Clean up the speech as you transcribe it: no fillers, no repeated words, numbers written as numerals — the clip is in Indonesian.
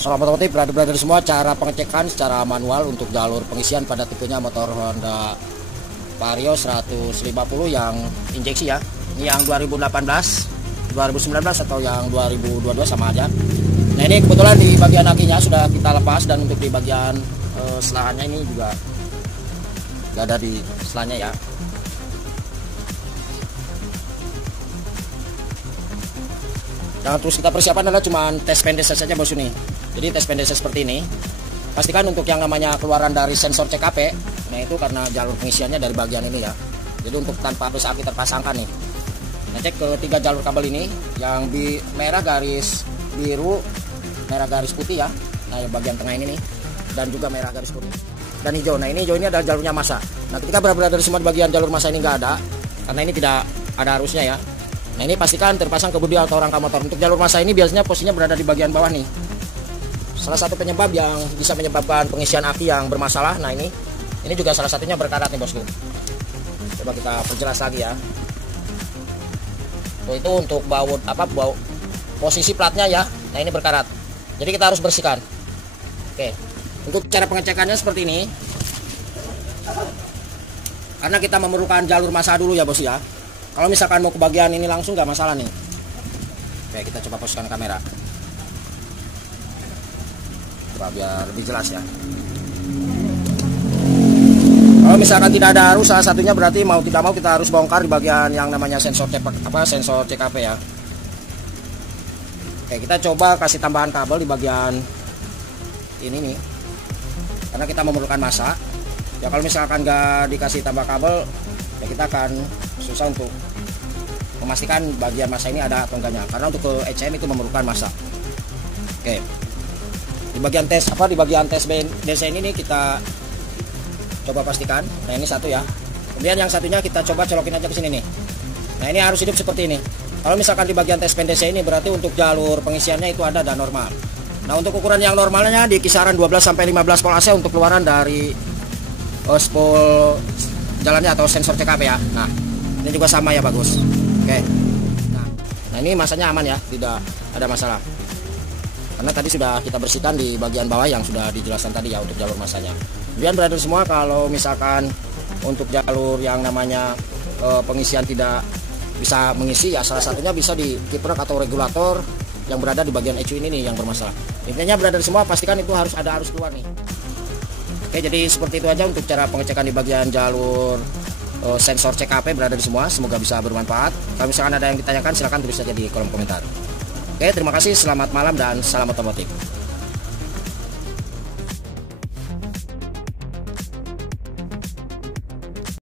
Selamat otomotif brother-brother semua, cara pengecekan secara manual untuk jalur pengisian pada tipenya motor Honda Vario 150 yang injeksi ya. Ini yang 2018, 2019 atau yang 2022 sama aja. Nah ini kebetulan di bagian akinya sudah kita lepas, dan untuk di bagian selahannya ini juga gak ada di selahnya ya. Yang terus kita persiapan adalah cuma tes pendek saja bos ini. Jadi tes pendek seperti ini. Pastikan untuk yang namanya keluaran dari sensor CKP, nah itu karena jalur pengisiannya dari bagian ini ya. Jadi untuk tanpa harus aki terpasangkan nih. Nah cek ketiga jalur kabel ini, yang merah garis biru, merah garis putih ya. Nah yang bagian tengah ini nih, dan juga merah garis kuning dan hijau. Nah ini hijau ini adalah jalurnya massa. Nah ketika berada dari semua bagian jalur massa ini nggak ada, karena ini tidak ada arusnya ya. Nah ini pastikan terpasang kebudi atau rangka motor. Untuk jalur massa ini biasanya posisinya berada di bagian bawah nih. Salah satu penyebab yang bisa menyebabkan pengisian aki yang bermasalah. Nah ini juga salah satunya berkarat nih bosku. Coba kita perjelas lagi ya. Tuh, itu untuk baut posisi platnya ya. Nah ini berkarat. Jadi kita harus bersihkan. Oke. Untuk cara pengecekannya seperti ini. Karena kita memerlukan jalur massa dulu ya bos ya. Kalau misalkan mau ke bagian ini langsung nggak masalah nih. Oke, kita coba posisikan kamera. Coba biar lebih jelas ya. Kalau misalkan tidak ada arus, salah satunya berarti mau tidak mau kita harus bongkar di bagian yang namanya sensor CKP ya. Oke, kita coba kasih tambahan kabel di bagian ini nih. Karena kita memerlukan massa. Ya kalau misalkan nggak dikasih tambah kabel, ya kita akan susah untuk memastikan bagian massa ini ada atau enggaknya, karena untuk ke ECM itu memerlukan massa. Oke, di bagian tes DC ini kita coba pastikan. Nah ini satu ya, kemudian yang satunya kita coba colokin aja ke sini nih. Nah ini harus hidup seperti ini. Kalau misalkan di bagian tes DC ini berarti untuk jalur pengisiannya itu ada dan normal. Nah untuk ukuran yang normalnya di kisaran 12-15 volt AC untuk keluaran dari spool jalannya atau sensor CKP ya. Nah ini juga sama ya, bagus. Oke. Nah ini masanya aman ya, tidak ada masalah. Karena tadi sudah kita bersihkan di bagian bawah yang sudah dijelaskan tadi ya untuk jalur masanya. Kemudian brother semua, kalau misalkan untuk jalur yang namanya pengisian tidak bisa mengisi ya, salah satunya bisa di kiprok atau regulator yang berada di bagian ECU ini nih yang bermasalah. Intinya brother semua pastikan itu harus ada arus keluar nih. Oke, jadi seperti itu aja untuk cara pengecekan di bagian jalur sensor CKP berada di semua. Semoga bisa bermanfaat. Kalau misalkan ada yang ditanyakan silahkan tulis saja di kolom komentar. Oke, terima kasih, selamat malam dan salam otomotif.